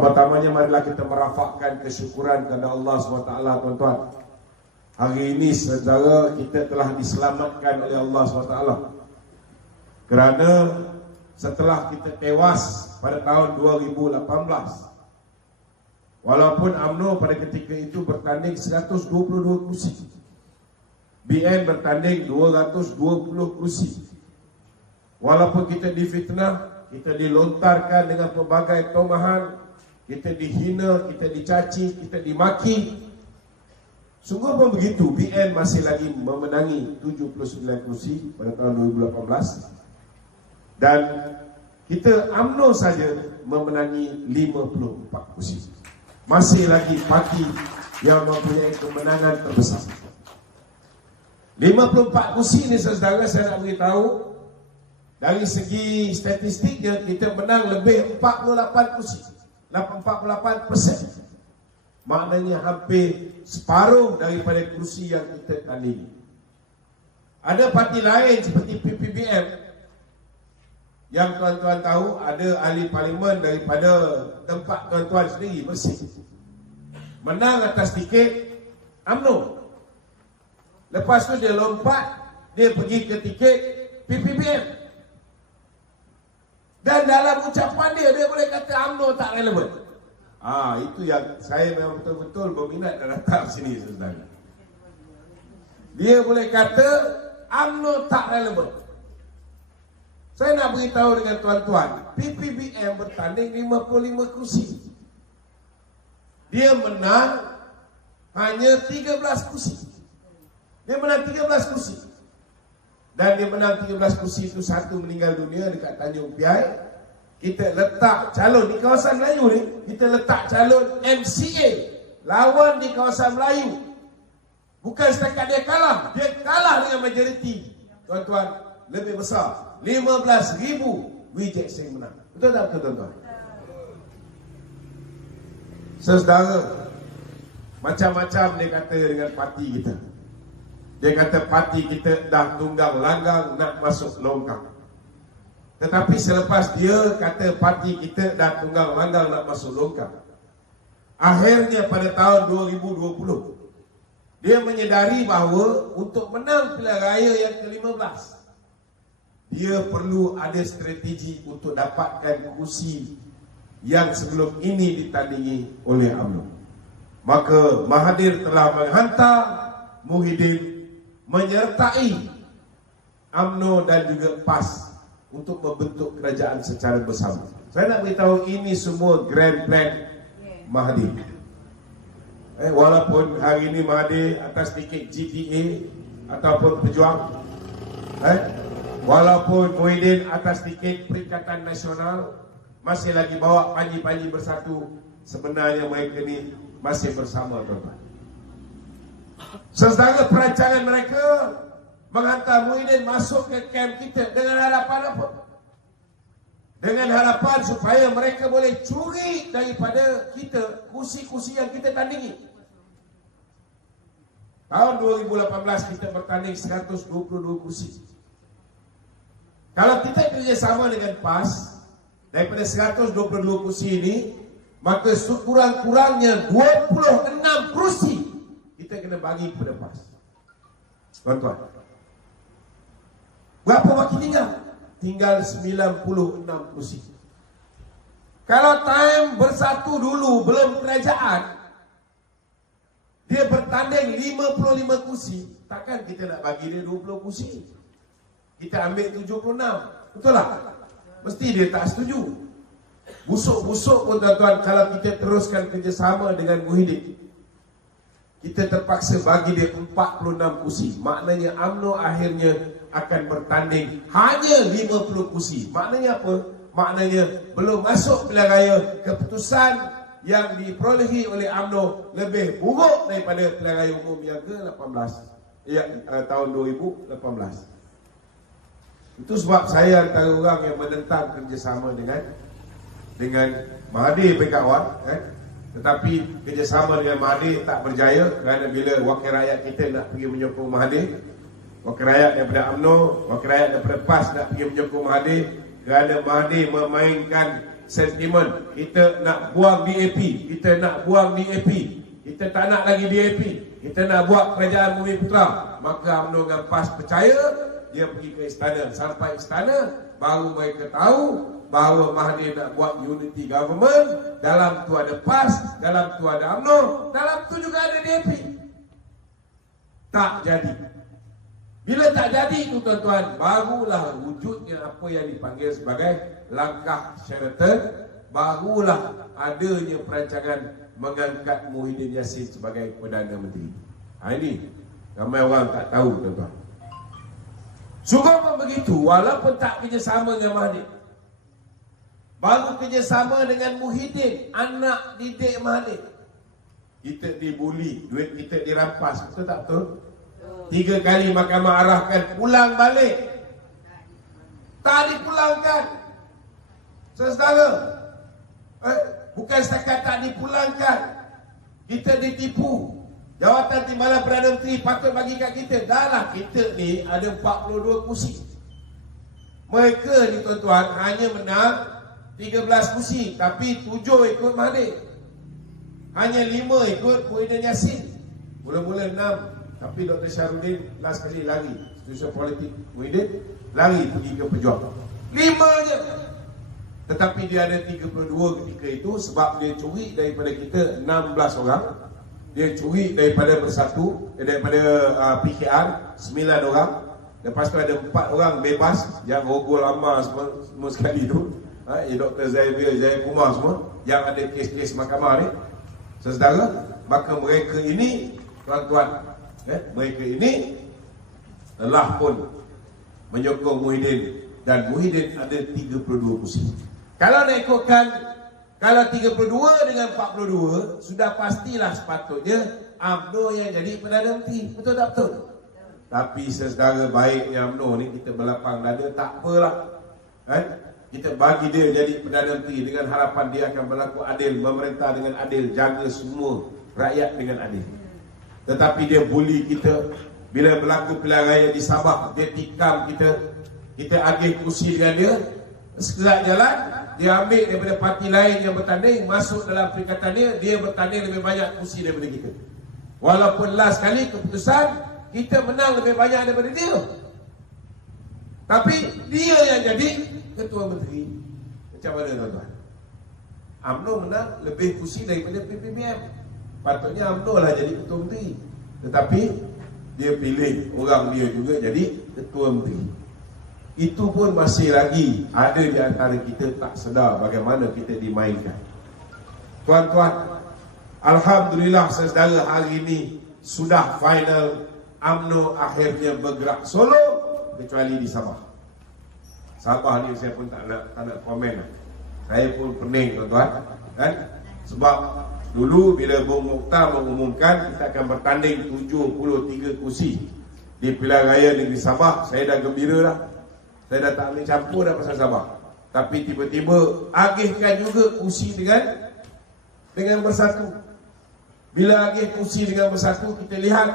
Pertama-tamanya marilah kita merafakkan kesyukuran kepada Allah SWT, tuan-tuan. Hari ini saudara kita telah diselamatkan oleh Allah SWT. Kerana setelah kita tewas pada tahun 2018, walaupun UMNO pada ketika itu bertanding 122 kursi, BN bertanding 220 kursi. Walaupun kita difitnah, kita dilontarkan dengan pelbagai tomahan, kita dihina, kita dicaci, kita dimaki. Sungguh pun begitu, BN masih lagi memenangi 79 kursi pada tahun 2018. Dan kita UMNO saja memenangi 54 kursi. Masih lagi parti yang mempunyai kemenangan terbesar. 54 kursi ni saudara, saya nak beritahu, dari segi statistiknya kita menang lebih 48 kursi, 48%. Maknanya hampir separuh daripada kursi yang kita tandingi. Ada parti lain seperti PPBM yang tuan-tuan tahu ada ahli parlimen daripada tempat tuan-tuan sendiri, Bersih, menang atas tiket UMNO. Lepas tu dia lompat, dia pergi ke tiket PPBM. Dan dalam ucapan dia boleh kata UMNO tak relevan. Itu yang saya memang betul-betul berminat dan datang sini, saudara. Dia boleh kata UMNO tak relevan. Saya nak beritahu dengan tuan-tuan, PPBM bertanding 55 kursi. Dia menang hanya 13 kursi. Dia menang 13 kursi. Dan dia menang 13 kursi itu, satu meninggal dunia dekat Tanjung Piai. Kita letak calon di kawasan Melayu ni, kita letak calon MCA lawan di kawasan Melayu. Bukan setakat dia kalah dengan majoriti, tuan-tuan, lebih besar. 15,000 Wee Jack Seng menang. Betul tak betul, tuan-tuan? Saudara, macam-macam dia kata dengan parti kita. Dia kata parti kita dah tunggang langgang nak masuk longkang. Tetapi selepas dia kata parti kita dah tunggang langgang nak masuk longkang, akhirnya pada tahun 2020 dia menyedari bahawa untuk menang pilihan raya yang ke-15 dia perlu ada strategi untuk dapatkan kursi yang sebelum ini ditandingi oleh UMNO. Maka Mahathir telah menghantar Muhyiddin menyertai UMNO dan juga PAS untuk membentuk kerajaan secara bersama. Saya nak beritahu ini semua grand plan Mahathir. Walaupun hari ini Mahathir atas tiket GTA ataupun Pejuang, walaupun Muhyiddin atas tiket Perikatan Nasional, masih lagi bawa Panji-Panji Bersatu, sebenarnya mereka ni masih bersama, tuan-tuan. Saudara, perancangan mereka menghantar Muhyiddin masuk ke kamp kita dengan harapan apa? Dengan harapan supaya mereka boleh curi daripada kita kursi-kursi yang kita tandingi. Tahun 2018 kita bertanding 122 kursi. Kalau kita kerjasama dengan PAS, daripada 122 kursi ini, maka sekurang-kurangnya 26 kursi kita kena bagi kepada PAS. Tuan-tuan, berapa waktu tinggal? Tinggal 96 kursi. Kalau time Bersatu dulu belum kerajaan, dia bertanding 55 kursi, takkan kita nak bagi dia 20 kursi? Kita ambil 76. Betul tak? Mesti dia tak setuju. Busuk-busuk pun, tuan-tuan, kalau kita teruskan kerjasama dengan Muhyiddin, kita terpaksa bagi dia 46 kursi. Maknanya UMNO akhirnya akan bertanding hanya 50 kursi. Maknanya apa? Maknanya belum masuk pilihan raya, keputusan yang diperolehi oleh UMNO lebih buruk daripada pilihan raya umum yang ke-18 tahun 2018. Itu sebab saya antara orang yang menentang kerjasama dengan Mahathir berkawan, tetapi kerjasama dengan Mahathir tak berjaya kerana bila wakil rakyat kita nak pergi menyokong Mahathir, wakil rakyat daripada UMNO, wakil rakyat daripada PAS nak pergi menyokong Mahathir, kerana Mahathir memainkan sentimen. Kita nak buang DAP, kita nak buang DAP, kita tak nak lagi DAP, kita nak buat kerajaan Bumiputera. Maka UMNO dengan PAS percaya, dia pergi ke istana. Sampai istana, baru mereka tahu bahawa Mahathir nak buat unity government. Dalam tu ada PAS, dalam tu ada UMNO, dalam tu juga ada DAP. Tak jadi. Bila tak jadi tu tuan-tuan, barulah wujudnya apa yang dipanggil sebagai langkah Sheraton. Barulah adanya perancangan mengangkat Muhyiddin Yassin sebagai Perdana Menteri. Ini ramai orang tak tahu tuan-tuan. Sungguh pun begitu, walaupun tak kerjasama dengan Mahathir, baru kerjasama dengan Muhyiddin, anak didik Mahathir, kita dibuli, duit kita dirampas. Betul tak betul? 3 kali mahkamah arahkan pulang balik, tak dipulangkan. Saudara, bukan setakat tak dipulangkan, kita ditipu. Jawatan Timbalan Perdana Menteri patut bagi kat kita, dah lah kita ni ada 42 kursi. Mereka ni tuan-tuan hanya menang 13 kursi, tapi 7 ikut Mahathir, hanya 5 ikut Muhyiddin Yassin. Mula-mula 6, tapi Dr. Syahrudin last kali lari institusi politik Muhyiddin, lari pergi ke Pejuang. 5 je. Tetapi dia ada 32 ketika itu, sebab dia curi daripada kita 16 orang. Dia curi daripada Bersatu, daripada PKR 9 orang. Lepas tu ada 4 orang bebas yang rogol lama semua sekali tu. Dr. Zahir Kumar semua yang ada kes-kes mahkamah ni. Saudara, maka mereka ini tuan-tuan, mereka ini telah pun menyokong Muhyiddin, dan Muhyiddin ada 32 kursi. Kalau nak ikutkan, kalau 32 dengan 42, sudah pastilah sepatutnya UMNO yang jadi Perdana Menteri. Betul tak betul? Tapi saudara, baiknya UMNO ni kita berlapang dada, tak apalah. Kita bagi dia jadi Perdana Menteri dengan harapan dia akan berlaku adil, memerintah dengan adil, jaga semua rakyat dengan adil. Tetapi dia bully kita. Bila berlaku pilihan raya di Sabah, dia tikam kita, kita agih kursi dengan dia. Sekejap jalan, dia ambil daripada parti lain yang bertanding, masuk dalam perikatan dia bertanding lebih banyak kursi daripada kita. Walaupun last kali keputusan kita menang lebih banyak daripada dia, tapi dia yang jadi Ketua Menteri. Macam mana tuan-tuan? UMNO menang lebih kursi daripada PPBM. Patutnya UMNO lah jadi Ketua Menteri, tetapi dia pilih orang dia juga jadi Ketua Menteri. Itu pun masih lagi ada di antara kita tak sedar bagaimana kita dimainkan. Tuan-tuan, alhamdulillah saudara, hari ini sudah final. UMNO akhirnya bergerak solo, kecuali di Sabah. Sabah ni saya pun tak nak komen. Saya pun pening tuan-tuan, kan? Sebab dulu bila Bung Mokhtar mengumumkan kita akan bertanding 73 kursi di pilihan raya negeri Sabah, saya dah gembira dah. Saya dah tak boleh campur dah pasal Sabah. Tapi tiba-tiba agihkan juga kursi dengan Bersatu. Bila agih kursi dengan Bersatu, kita lihat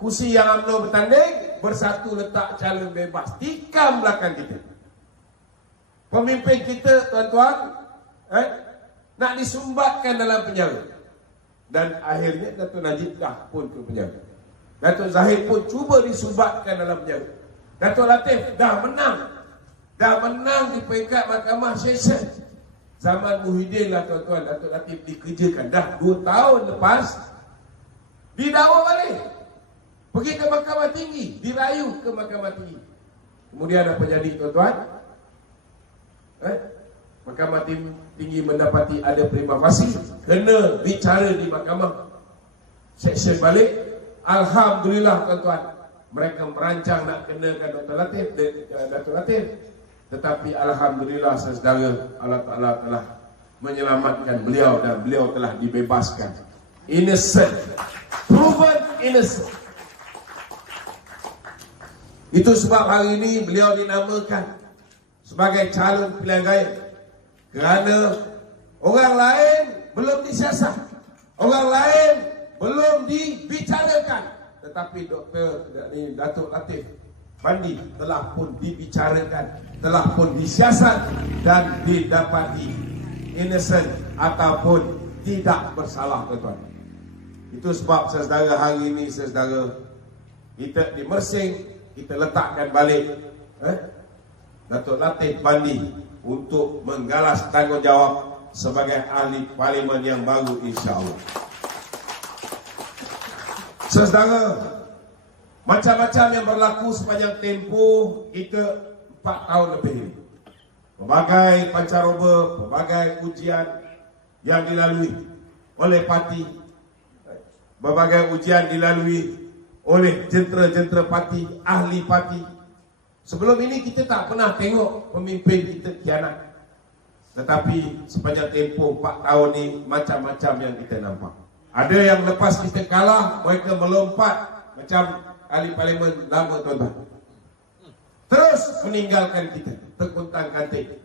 kursi yang UMNO bertanding, Bersatu letak calon bebas, tikam belakang kita. Pemimpin kita tuan-tuan nak disumbatkan dalam penjara. Dan akhirnya Datuk Najib dah pun ke penjara. Datuk Zahir pun cuba disumbatkan dalam penjara. Datuk Latif dah menang di peringkat Mahkamah Session. Zaman Muhyiddin lah tuan-tuan, Datuk Latif dikerjakan. Dah 2 tahun lepas didakwa balik, pergi ke Mahkamah Tinggi, dirayu ke Mahkamah Tinggi. Kemudian apa jadi tuan-tuan? Mahkamah Tinggi mendapati ada prima facie, kena bicara di Mahkamah Session balik. Alhamdulillah tuan-tuan, mereka merancang nak kenakan Datuk Latif. Tetapi alhamdulillah saudara, Allah Ta'ala telah menyelamatkan beliau dan beliau telah dibebaskan. Innocent, proven innocent. Itu sebab hari ini beliau dinamakan sebagai calon pilihan raya, kerana orang lain belum disiasat, orang lain belum dibicarakan, tetapi Datuk Latif Fandi telah pun dibicarakan, telah pun disiasat dan didapati innocent ataupun tidak bersalah, tuan-tuan. Itu sebab saudara hari ini, saudara, kita di Mersing, kita letakkan balik Datuk Latif Bandi untuk menggalas tanggungjawab sebagai ahli parlimen yang baru, insya-Allah. Saudara, macam-macam yang berlaku sepanjang tempoh kita 4 tahun lebih ini. Pelbagai pancaroba, pelbagai ujian yang dilalui oleh parti, berbagai ujian dilalui oleh jentera-jentera parti, ahli parti. Sebelum ini kita tak pernah tengok pemimpin kita khianat. Tetapi sepanjang tempoh 4 tahun ni macam-macam yang kita nampak. Ada yang lepas kita kalah, mereka melompat macam ahli parlimen lama, tuan-tuan. Terus meninggalkan kita, terkuntang-kanting.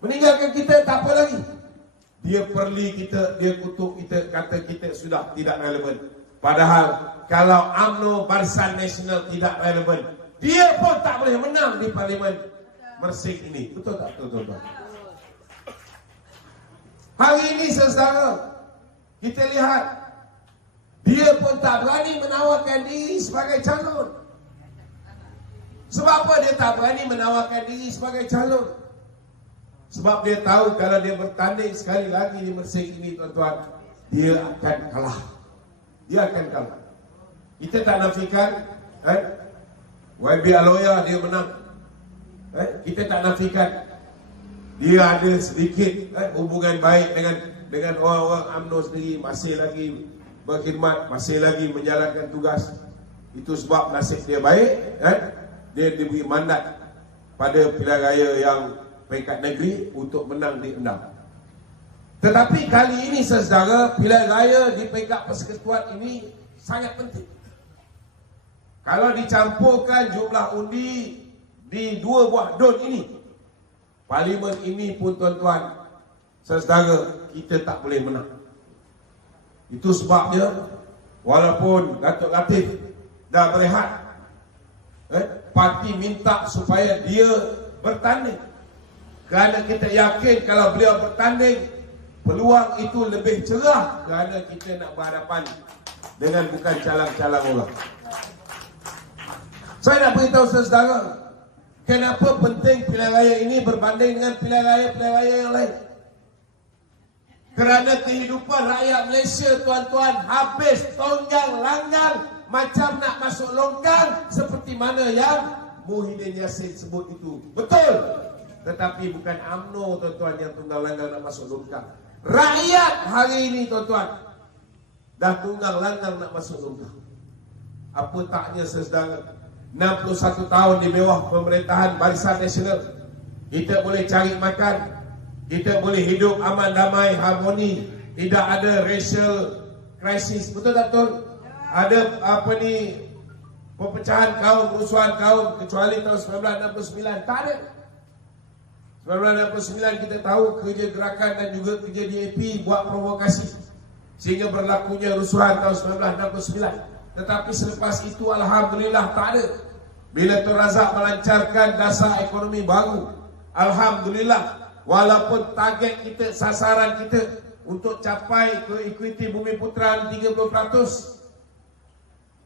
Meninggalkan kita tak apa lagi. Dia perli kita, dia kutuk kita, kata kita sudah tidak relevan. Padahal kalau UMNO Barisan Nasional tidak relevan, dia pun tak boleh menang di parlimen Mersing ini. Betul tak, tuan-tuan? Hari ini, saudara, kita lihat dia pun tak berani menawarkan diri sebagai calon. Sebab apa dia tak berani menawarkan diri sebagai calon? Sebab dia tahu kalau dia bertanding sekali lagi di Mersing ini, tuan-tuan, dia akan kalah. Dia akan kalah. Kita tak nafikan YB Aloya dia menang. Kita tak nafikan dia ada sedikit hubungan baik dengan orang-orang UMNO sendiri, masih lagi berkhidmat, masih lagi menjalankan tugas. Itu sebab nasib dia baik. Dia diberi mandat pada pilihan raya yang peringkat negeri untuk menang di Endau. Tetapi kali ini, saudara, pilihan raya di peringkat persekutuan ini sangat penting. Kalau dicampurkan jumlah undi di 2 buah don ini, parlimen ini pun, tuan-tuan, saudara, kita tak boleh menang. Itu sebabnya walaupun Datuk Latif dah berehat, parti minta supaya dia bertanding. Kerana kita yakin kalau beliau bertanding, peluang itu lebih cerah, kerana kita nak berhadapan dengan bukan calang-calang orang. Saya nak beritahu saudara, kenapa penting pilihan raya ini berbanding dengan pilihan raya yang lain. Kerana kehidupan rakyat Malaysia, tuan-tuan, habis tonggang langgang macam nak masuk longkang, seperti mana yang Muhyiddin Yassin sebut itu. Betul. Tetapi bukan UMNO, tuan-tuan, yang tunggang langgang nak masuk longkang. Rakyat hari ini, tuan-tuan, dah tunggang langgang nak masuk longkang. Apa taknya, saudara, 61 tahun di bawah pemerintahan Barisan Nasional, kita boleh cari makan, kita boleh hidup aman, damai, harmoni, tidak ada racial crisis. Betul tak, Tun? Ada perpecahan kaum, kerusuhan kaum, kecuali tahun 1969. Tak ada. 1969 kita tahu kerja gerakan dan juga kerja DAP buat provokasi sehingga berlakunya rusuhan tahun 1969. Tetapi selepas itu, alhamdulillah, tak ada. Bila Tun Razak melancarkan dasar ekonomi baru, alhamdulillah, walaupun target kita, sasaran kita untuk capai ke equity Bumiputera 30%,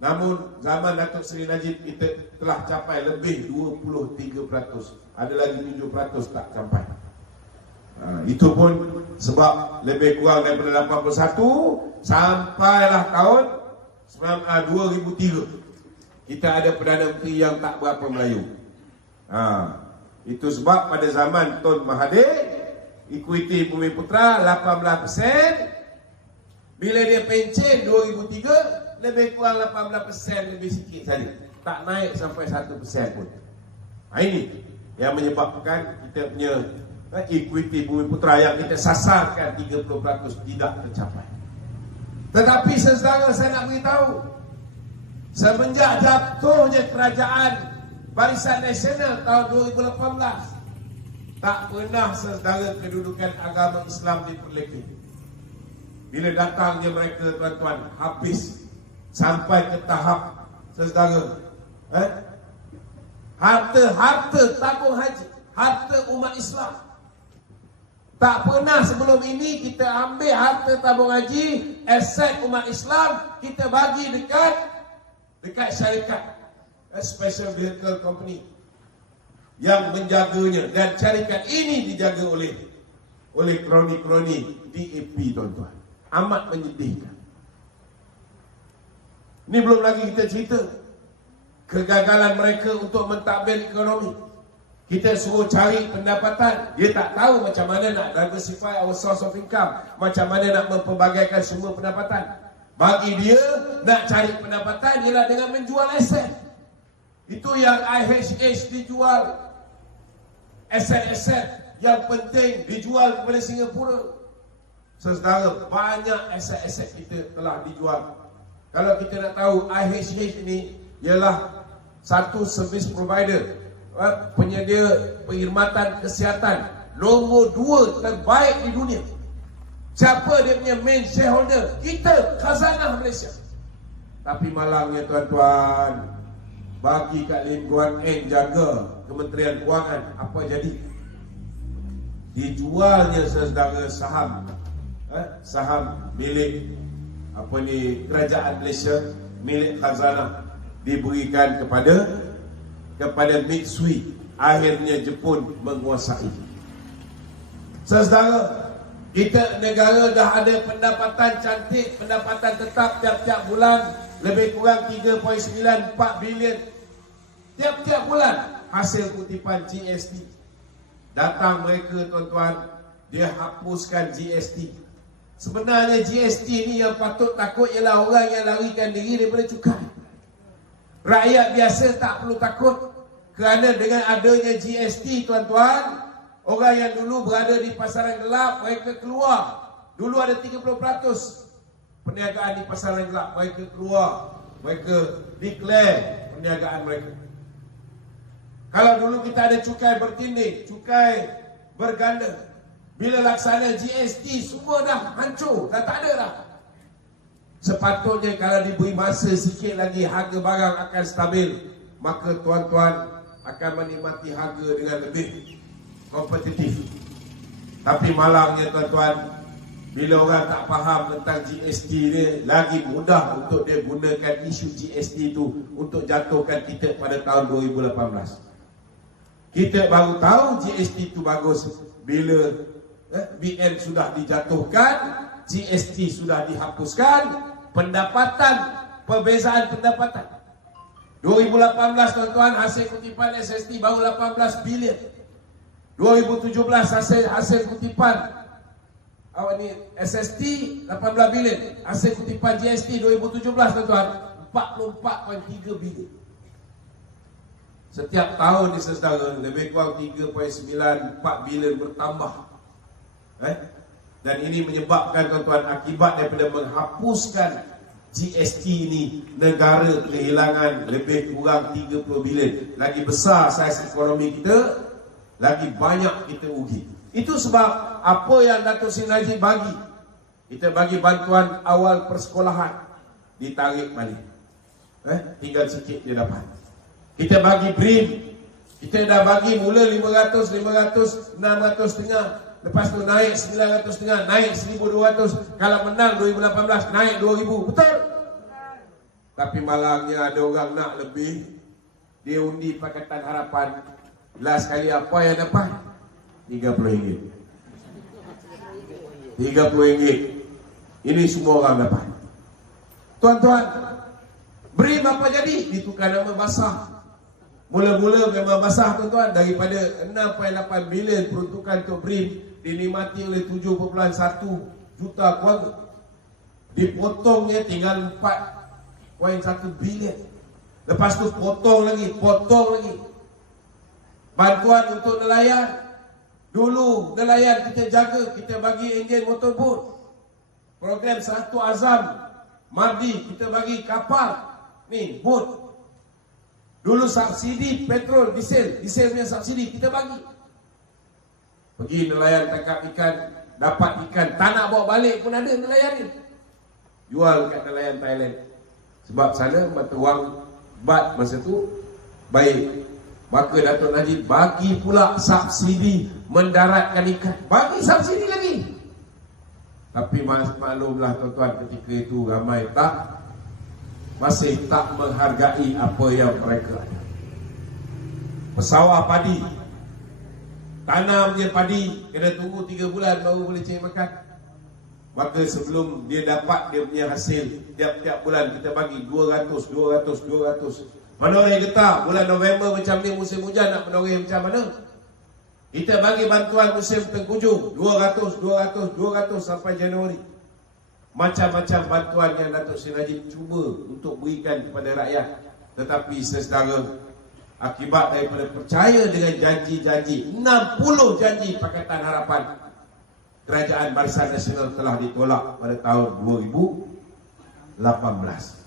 namun zaman Datuk Seri Najib kita telah capai lebih 23%. Ada lagi 7% tak capai. Itu pun sebab lebih kurang daripada 81 sampailah tahun 2003 kita ada Perdana Menteri yang tak berapa Melayu. Itu sebab pada zaman Tun Mahathir, equity Bumiputera 18%. Bila dia pencen 2003, lebih kurang 18%, lebih sikit saja. Tak naik sampai 1% pun. Ini yang menyebabkan kita punya equity Bumiputera yang kita sasarkan 30% tidak tercapai. Tetapi saudara, saya nak beritahu, semenjak jatuhnya kerajaan Barisan Nasional tahun 2018, tak pernah, saudara, kedudukan agama Islam diperlekeh. Bila datangnya mereka, tuan-tuan, habis sampai ke tahap, saudara, harta tabung haji, harta umat Islam, Tak pernah sebelum ini kita ambil harta tabung haji, aset umat Islam, kita bagi dekat syarikat, Special Vehicle Company yang menjaganya, dan syarikat ini dijaga oleh kroni-kroni DAP, tuan-tuan. Amat menyedihkan. Ini belum lagi kita cerita kegagalan mereka untuk mentadbir ekonomi. Kita suruh cari pendapatan, dia tak tahu macam mana nak diversify our source of income, macam mana nak mempelbagaikan sumber pendapatan. Bagi dia, nak cari pendapatan ialah dengan menjual aset. Itu yang IHH dijual. Aset-aset yang penting dijual kepada Singapura. Saudara, banyak aset-aset kita telah dijual. Kalau kita nak tahu, IHH ini ialah satu service provider, penyedia perkhidmatan kesihatan nombor 2 terbaik di dunia. Siapa dia punya main shareholder? Kita, Khazanah Malaysia. Tapi malangnya, tuan-tuan, bagi Kak Lim Guan Eng jaga Kementerian Kewangan, apa jadi? Dijualnya saudara saham milik kerajaan Malaysia, milik Khazanah, diberikan kepada Mitsui. Akhirnya Jepun menguasai. Saudara, kita negara dah ada pendapatan cantik, pendapatan tetap tiap-tiap bulan lebih kurang 3.94 bilion tiap-tiap bulan. Hasil kutipan GST. Datang mereka, tuan-tuan, dia hapuskan GST. Sebenarnya GST ni yang patut takut ialah orang yang larikan diri daripada cukai. Rakyat biasa tak perlu takut, kerana dengan adanya GST, tuan-tuan, orang yang dulu berada di pasaran gelap, mereka keluar. Dulu ada 30% perniagaan di pasaran gelap, mereka keluar, mereka declare perniagaan mereka. Kalau dulu kita ada cukai bertindih, cukai berganda, bila laksana GST semua dah hancur, dah tak ada dah. Sepatutnya kalau diberi masa sikit lagi, harga barang akan stabil, maka tuan-tuan akan menikmati harga dengan lebih kompetitif. Tapi malangnya, tuan-tuan, bila orang tak faham tentang GST ni, lagi mudah untuk dia gunakan isu GST itu untuk jatuhkan kita pada tahun 2018. Kita baru tahu GST itu bagus bila BN sudah dijatuhkan, GST sudah dihapuskan, perbezaan pendapatan 2018, tuan-tuan, hasil kutipan SST baru 18 bilion. 2017 hasil kutipan SST 18 bilion. Hasil kutipan GST 2017, tuan-tuan, 44.3 bilion. Setiap tahun ni, saudara, lebih kurang 3.94 bilion bertambah. Dan ini menyebabkan, tuan-tuan, akibat daripada menghapuskan GST ini, negara kehilangan lebih kurang 30 bilion. Lagi besar saiz ekonomi kita, lagi banyak kita rugi. Itu sebab apa yang Datuk Seri Najib bagi. Kita bagi bantuan awal persekolahan, ditarik balik. Tinggal sikit dia dapat. Kita bagi BRIM, kita dah bagi mula 500, 600 setengah. Lepas tu naik 900 setengah, naik 1200. Kalau menang 2018, naik 2000. Betul? Tapi malangnya ada orang nak lebih. Dia undi Pakatan Harapan. Last kali apa yang dapat? RM30. RM30. Ini semua orang dapat. Tuan-tuan, BRIM apa jadi? Ditukar nama basah. Mula-mula memang basah, tuan-tuan. Daripada 6.8 bilion peruntukan untuk BRIM, dinikmati oleh 7.1 juta keluarga. Dipotongnya tinggal 4.1 bilion. Lepas tu potong lagi. Bantuan untuk nelayan. Dulu nelayan kita jaga, kita bagi enjin motorboat. Program Satu Azam Mardi, kita bagi kapal ni, boat. Dulu subsidi petrol, diesel punya subsidi kita bagi. Pergi nelayan tangkap ikan, dapat ikan, tak nak bawa balik pun ada nelayan ni. Jual kat nelayan Thailand. Sebab sana mata wang baht masa tu baik. Maka Datuk Najib bagi pula subsidi mendaratkan ikan. Bagi subsidi lagi. Tapi maklumlah tuan-tuan, ketika itu ramai masih tak menghargai apa yang mereka ada. Pesawah padi, tanam je padi, kena tunggu 3 bulan baru boleh cari makan. Maka sebelum dia dapat dia punya hasil, tiap-tiap bulan kita bagi 200. Menoreh getah, bulan November macam ni musim hujan, nak menoreh macam mana? Kita bagi bantuan musim tengkujuh 200 sampai Januari. Macam-macam bantuan yang Datuk Seri Najib cuba untuk berikan kepada rakyat. Tetapi saudara, akibat daripada percaya dengan janji-janji, 60 janji Pakatan Harapan, Kerajaan Barisan Nasional telah ditolak pada tahun 2018.